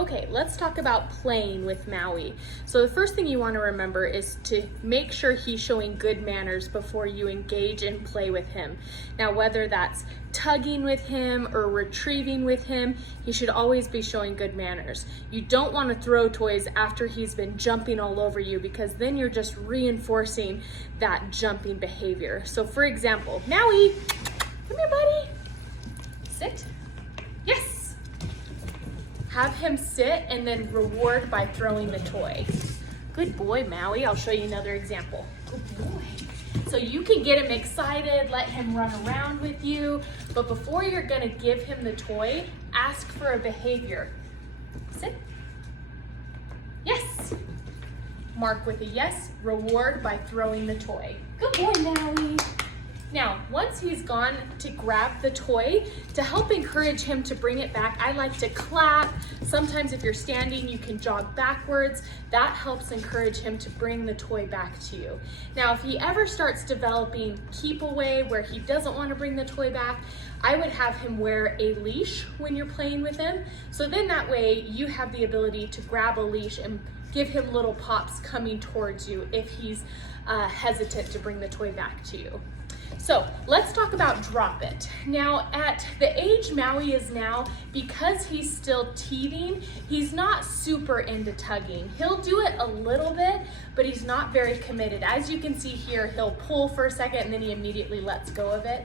Okay, let's talk about playing with Maui. So the first thing you want to remember is to make sure he's showing good manners before you engage and play with him. Now, whether that's tugging with him or retrieving with him, he should always be showing good manners. You don't want to throw toys after he's been jumping all over you, because then you're just reinforcing that jumping behavior. So for example, Maui, come here, buddy. Sit. Yes. Have him sit and then reward by throwing the toy. Good boy, Maui. I'll show you another example. Good boy. So you can get him excited, let him run around with you, but before you're gonna give him the toy, ask for a behavior. Sit. Yes. Mark with a yes, reward by throwing the toy. Good boy, Maui. Now, once he's gone to grab the toy, to help encourage him to bring it back, I like to clap. Sometimes if you're standing, you can jog backwards. That helps encourage him to bring the toy back to you. Now, if he ever starts developing keep away where he doesn't want to bring the toy back, I would have him wear a leash when you're playing with him. So then that way you have the ability to grab a leash and give him little pops coming towards you if he's hesitant to bring the toy back to you. So let's talk about drop it. Now, at the age Maui is now, because he's still teething, he's not super into tugging. He'll do it a little bit, but he's not very committed. As you can see here, he'll pull for a second and then he immediately lets go of it.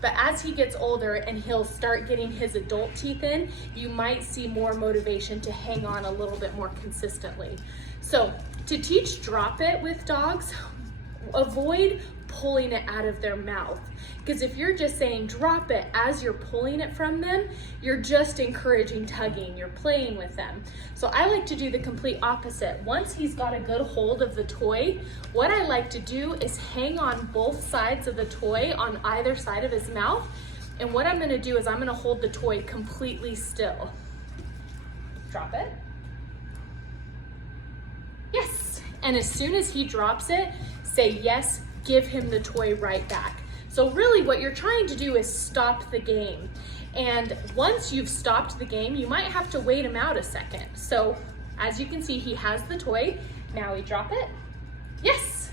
But as he gets older and he'll start getting his adult teeth in, you might see more motivation to hang on a little bit more consistently. So to teach drop it with dogs, avoid pulling it out of their mouth, because if you're just saying drop it as you're pulling it from them, you're just encouraging tugging, you're playing with them. So I like to do the complete opposite. Once he's got a good hold of the toy, what I like to do is hang on both sides of the toy on either side of his mouth, and what I'm going to do is I'm going to hold the toy completely still. Drop it. Yes. And as soon as he drops it, say yes, give him the toy right back. So really what you're trying to do is stop the game. And once you've stopped the game, you might have to wait him out a second. So as you can see, he has the toy. Now we drop it. Yes.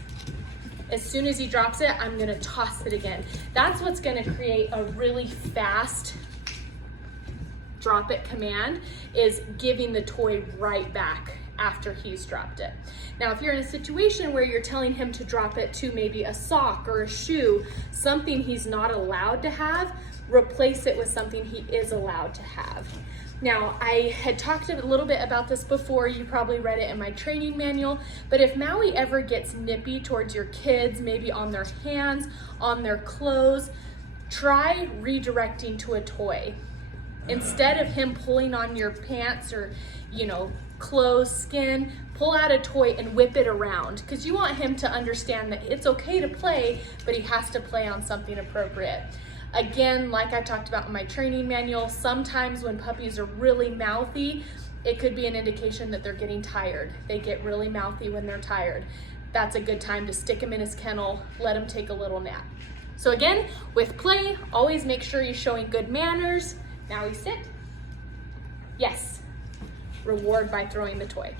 As soon as he drops it, I'm gonna toss it again. That's what's gonna create a really fast drop it command, is giving the toy right back after he's dropped it. Now, if you're in a situation where you're telling him to drop it to maybe a sock or a shoe, something he's not allowed to have, replace it with something he is allowed to have. Now, I had talked a little bit about this before, you probably read it in my training manual, but if Maui ever gets nippy towards your kids, maybe on their hands, on their clothes, try redirecting to a toy. Instead of him pulling on your pants or, clothes, skin, pull out a toy and whip it around, because you want him to understand that it's okay to play, but he has to play on something appropriate. Again, like I talked about in my training manual, sometimes when puppies are really mouthy, it could be an indication that they're getting tired. They get really mouthy when they're tired. That's a good time to stick him in his kennel, let him take a little nap. So again, with play, always make sure you're showing good manners. Now we sit. Yes. Reward by throwing the toy.